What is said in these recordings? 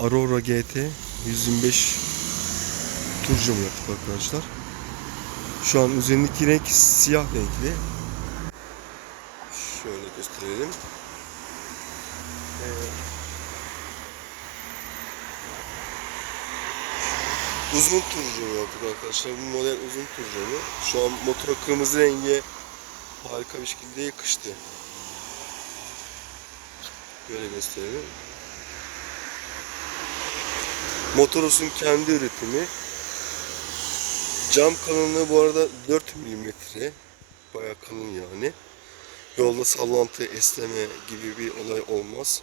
Aurora GT 125 turcumu yaptık arkadaşlar. Şu an üzerindeki renk siyah renkli. Şöyle gösterelim. Ee, uzun turcumu yaptık arkadaşlar. Bu model uzun turcumu. Şu an motora kırmızı rengi harika bir şekilde yakıştı. Böyle gösterelim. Motoros'un kendi üretimi. Cam kalınlığı bu arada 4 milimetre. Baya kalın yani. Yolda sallantı, esneme gibi bir olay olmaz.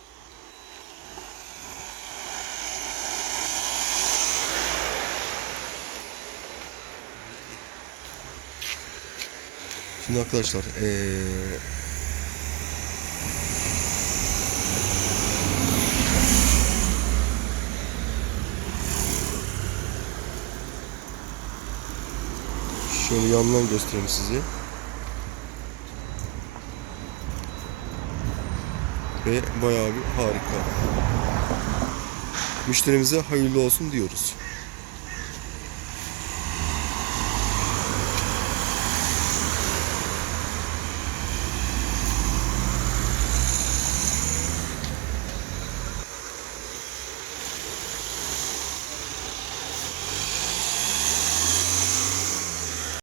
Şimdi arkadaşlar eee Şöyle yandan göstereyim size. Ve bayağı bir harika. Müşterimize hayırlı olsun diyoruz.